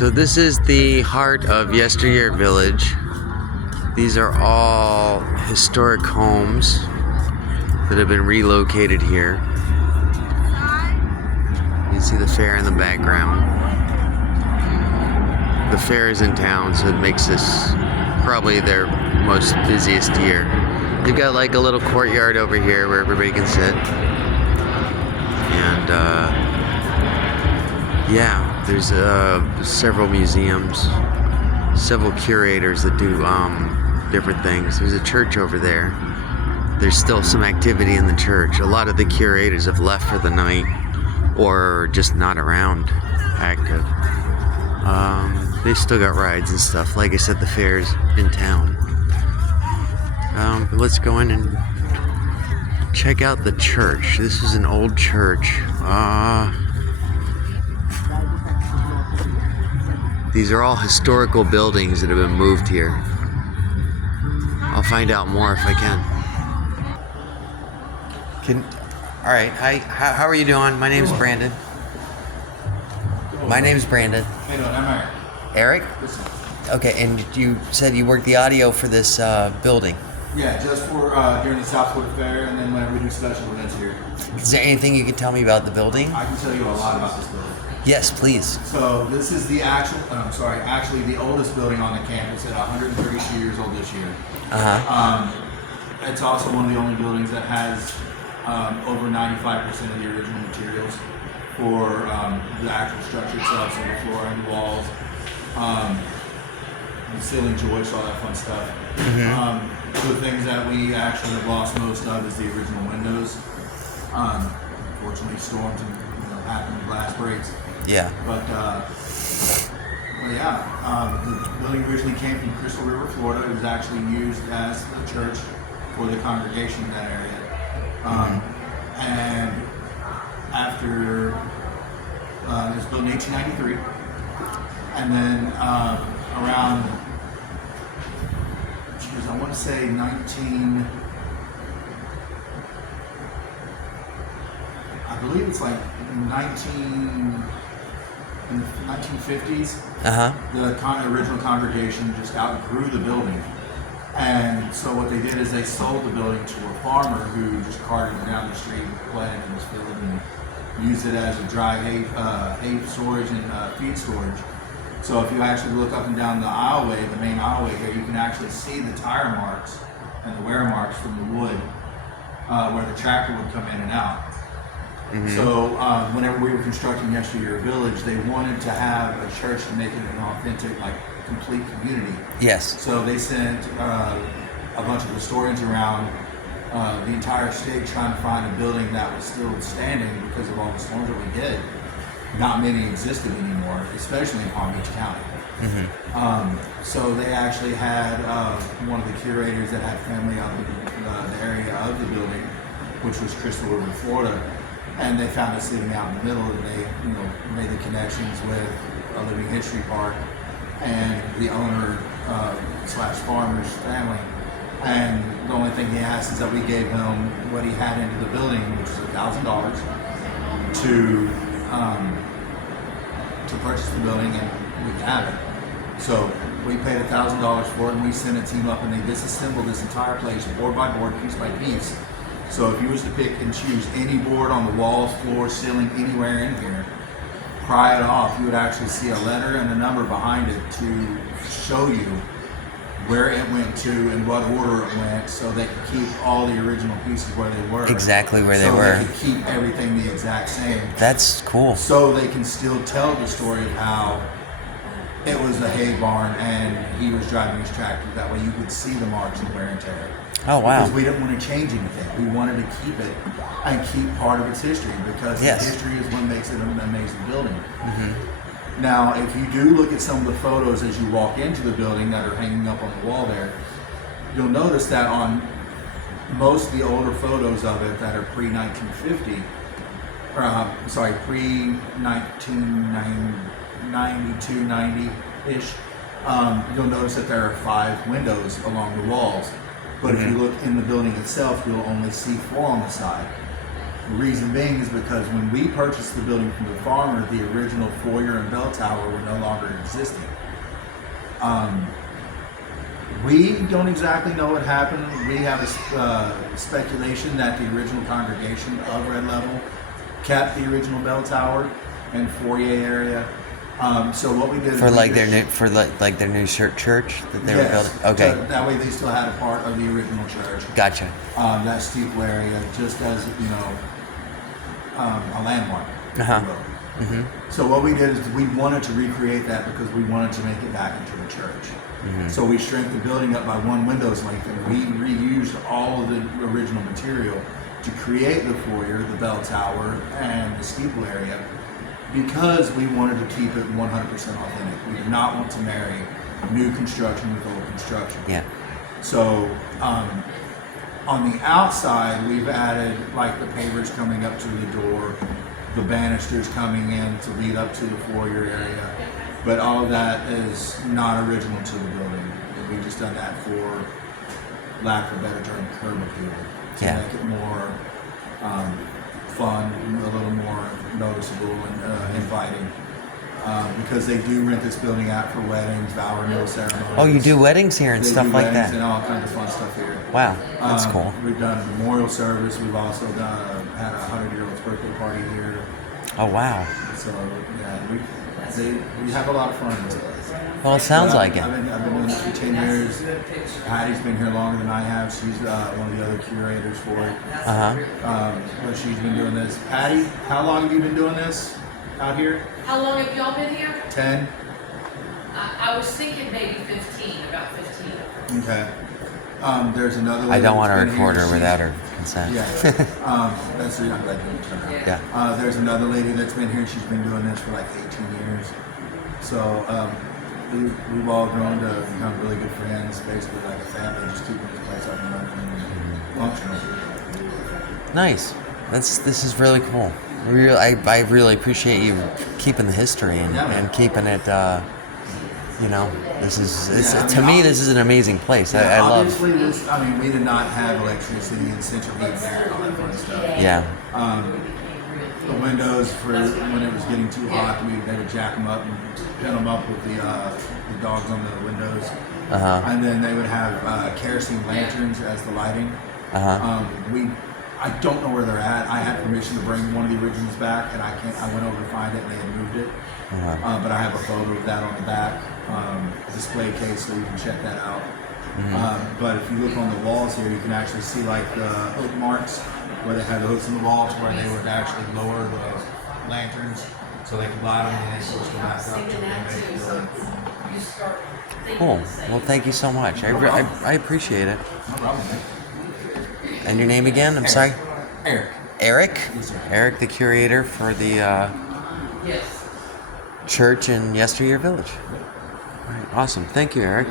So this is the heart of Yesteryear Village. These are all historic homes that have been relocated here. You see the fair in the background. The fair is in town, so it makes this probably their most busiest year. They've got like a little courtyard over here where everybody can sit. And yeah, there's several museums, several curators that do different things. There's a church over there. There's still some activity in the church. A lot of the curators have left for the night or just not around active. They still got rides and stuff. Like I said, the fair's in town. But let's go in and check out the church. This is an old church. These are all historical buildings that have been moved here. I'll find out more if I can. All right. Hi. How are you doing? My name's Brandon. My name's Brandon. Hey, no, I'm Eric. Eric? Listen. Okay, and you said you worked the audio for this building. Yeah, just for during the South Florida Fair, and then whenever we do special events here. Is there anything you can tell me about the building? I can tell you a lot about this building. Yes, please. So this is the actually the oldest building on the campus at 132 years old this year. It's also one of the only buildings that has over 95% of the original materials for the actual structure itself, so the flooring, the walls, the ceiling joists, all that fun stuff. The things that we actually have lost most of is the original windows. Unfortunately, storms and happen, glass breaks. Yeah. But the building originally came from Crystal River, Florida. It was actually used as a church for the congregation in that area. And after it was built in 1893, and then around, I want to say in the 1950s, the original congregation just outgrew the building. And so what they did is they sold the building to a farmer who just carted it down the street, planted in his field, and used it as a dry hay storage and feed storage. So if you actually look up and down the aisleway, the main aisleway here, you can actually see the tire marks and the wear marks from the wood where the tractor would come in and out. So whenever we were constructing Yesteryear Village, they wanted to have a church to make it an authentic, complete community. Yes. So they sent a bunch of historians around the entire state trying to find a building that was still standing because of all the storms that we did. Not many existed anymore, especially in Palm Beach County. So they actually had one of the curators that had family out in the area of the building, which was Crystal River, Florida. And they found us sitting out in the middle, and they, made the connections with a living history park and the owner / farmer's family. And the only thing he asked is that we gave him what he had into the building, which was $1,000, to purchase the building, and we could have it. So we paid $1,000 for it, and we sent a team up, and they disassembled this entire place board by board, piece by piece. So if you was to pick and choose any board on the walls, floor, ceiling, anywhere in here, pry it off, you would actually see a letter and a number behind it to show you where it went to and what order it went, so they could keep all the original pieces where they were. Exactly where they were. So they could keep everything the exact same. That's cool. So they can still tell the story of how it was a hay barn and he was driving his tractor. That way you could see the marks and wear and tear. Oh, wow. Because we didn't want to change anything. We wanted to keep it and keep part of its history, because the history is what makes it an amazing building. Now, if you do look at some of the photos as you walk into the building that are hanging up on the wall there, you'll notice that on most of the older photos of it that are pre-1950, pre-1992, 90-ish, you'll notice that there are 5 windows along the walls. But if you look in the building itself, you'll only see 4 on the side. The reason being is because when we purchased the building from the farmer, the original foyer and bell tower were no longer existing. We don't exactly know what happened. We have a speculation that the original congregation of Red Level kept the original bell tower and foyer area. So what we did For is like their new church that they were building. Okay. So that way they still had a part of the original church. Gotcha. That steeple area, just as a landmark. if Uh-huh. you will. So what we did is we wanted to recreate that because we wanted to make it back into the church. So we shrank the building up by one window's length, and we reused all of the original material to create the foyer, the bell tower, and the steeple area, because we wanted to keep it 100% authentic. We did not want to marry new construction with old construction. Yeah. So on the outside, we've added like the pavers coming up to the door, the banisters coming in to lead up to the foyer area. But all of that is not original to the building. We just done that for lack of a better term, curb appeal, to make it more fun, a little more noticeable and inviting. Because they do rent this building out for weddings, vow renewal ceremonies. Oh, you do weddings here and They stuff do like weddings that. and all kinds of fun stuff here. Wow, that's cool. We've done a memorial service. We've also had a 100-year-old's birthday party here. Oh wow. So yeah, we have a lot of fun in this place. Well, it sounds like it. I've been doing this for 10 years. Patty's been here longer than I have. She's one of the other curators for it. But she's been doing this. Patty, how long have you been doing this out here? How long have y'all been here? 10? I was thinking maybe 15, about 15. Okay. There's another lady I don't want to that's been record here. her without her consent. Yeah. That's the I'm glad you turned around. Yeah. There's another lady that's been here. She's been doing this for like 18 years. So we've all grown to become really good friends, basically like a family, just keeping this place up and running and functional. Nice. This is really cool. I really appreciate you keeping the history and keeping it. This is an amazing place. I love. Obviously, we did not have electricity and central heat there and all that fun stuff. Yeah. The windows for when it was getting too hot, they would jack them up and pin them up with the dogs on the windows. And then they would have kerosene lanterns as the lighting. I don't know where they're at. I had permission to bring one of the originals back, and I went over to find it, and they had moved it. But I have a photo of that on the back display case, so you can check that out. But if you look on the walls here, you can actually see like the hook marks where they had the hooks in the walls where they would actually lower the lanterns so they could light them and they supposed to go back up to the main building. Cool. Well, thank you so much. I appreciate it. No problem, man. And your name again? I'm sorry. Eric. Eric. Yes, sir. Eric, the curator for the Yes. church in Yesteryear Village. All right. Awesome. Thank you, Eric.